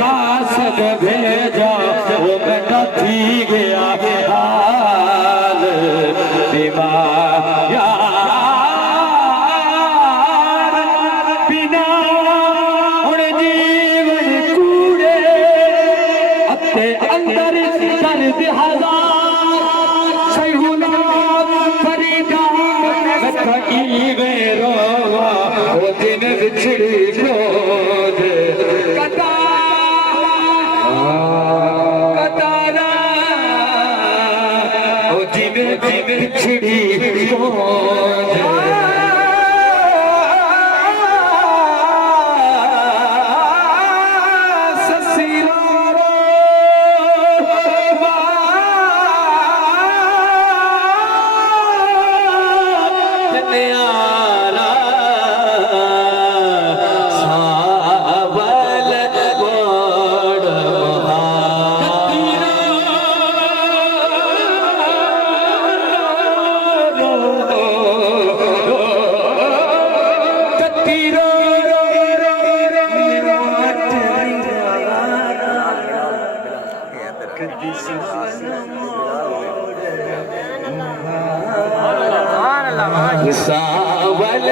कासद भेजा वो मैं न थी गया हाल बीमार यार बिना हुण जीवन कूड़े अते अंदर दर्द हजार सैहुनात फरीदा कहीं मेरो वो दिन बिछड़ी क्रोध कतारा वो दिन बिछड़ी क्रोध सावल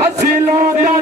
Asilo